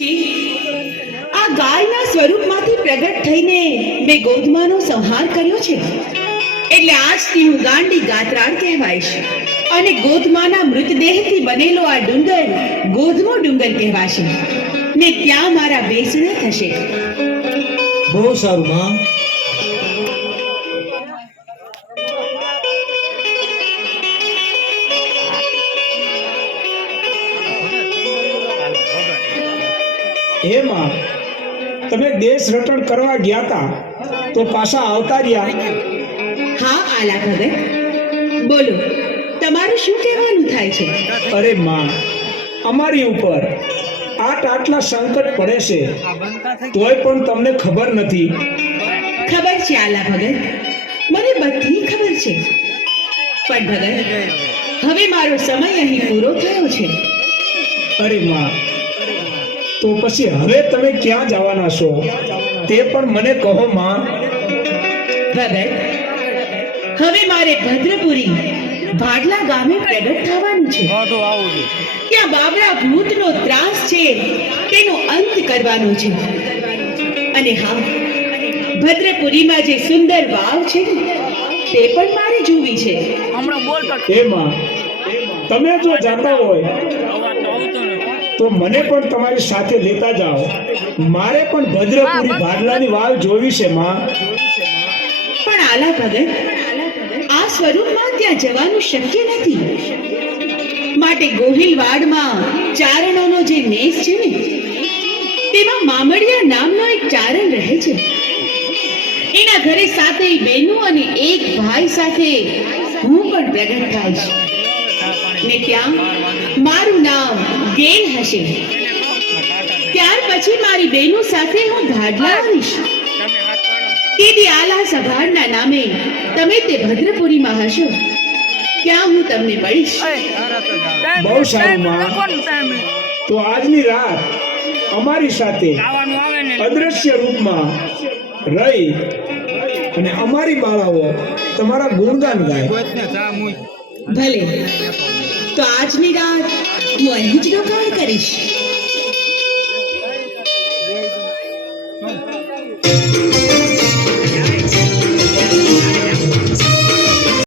આ ગાયના સ્વરૂપમાંથી પ્રગટ થઈને મેં ગોધમાનો સંહાર કર્યો છે, એટલે આજથી હું ગાંડી ગાત્રાળ કહેવાઈશ અને ગોધમાના મૃતદેહથી બનેલો આ ડુંગર ગોધમો ડુંગર કહેવાશે ને ત્યાં મારા બેસણા થશે. બહુ સારું માં. હે માં, તમે દેશ રટણ કરવા ગયા હતા તો પાછા આવતા રહ્યા? હા આલા ભગત, બોલો તમારું શું કહેવાનું થાય છે? અરે માં, અમારી ઉપર આટલા સંકટ પડે છે તોય પણ તમને ખબર નથી. ખબર છે આલા ભગત, મને બધી ખબર છે, પણ ભગત હવે મારો સમય અહીં પૂરો થયો છે. અરે માં, તો પછી હવે તમે ક્યાં જવાના છો તે પણ મને કહો માં. ભગત, હવે મારે ભદ્રપુરી ભાડલા ગામે પ્રગટ થવાનું છે. ત્યાં બાબરા ભૂતનો ત્રાસ છે તેનો અંત કરવાનો છે. અને હા, ભદ્રપુરીમાં જે સુંદર વાવ છે તે પણ મારે જોવી છે. હે માં, તમે જો જાતા હોય તો મને પણ તમારી સાથે લેતા જાઓ. મારે પણ ભદ્રપુરી ભાડલાની વાવ જોવી છે માં. પણ આલા ભગત, આ સ્વરૂપમાં ત્યાં જવાનું શક્ય નથી. માટે ગોહિલવાડમાં ચારણોનો જે નેસ છે ને, તેમાં મામડિયા નામનો એક ચારણ રહે છે. એના ઘરે સાતેય બહેનો અને એક ભાઈ સાથે હું પણ પ્રગટ થઈશ ને ત્યાં મારું નામ ગેલ હશે. ત્યાર પછી મારી બહેનો સાથે હું ભાડલા આવીશ. તેથી આલા સભારના નામે તમે તે ભદ્રપુરીમાં હશો, ત્યાં હું તમને મળીશ. બહુ સારું માં. તો આજની રાત અમારી સાથે અદ્રશ્ય રૂપમાં રહી અને અમારી બાળાઓ તમારા ગુણગાન ગાય. ભલે, તો આજની રાત હું અહીં જ રોકાણ કરીશ.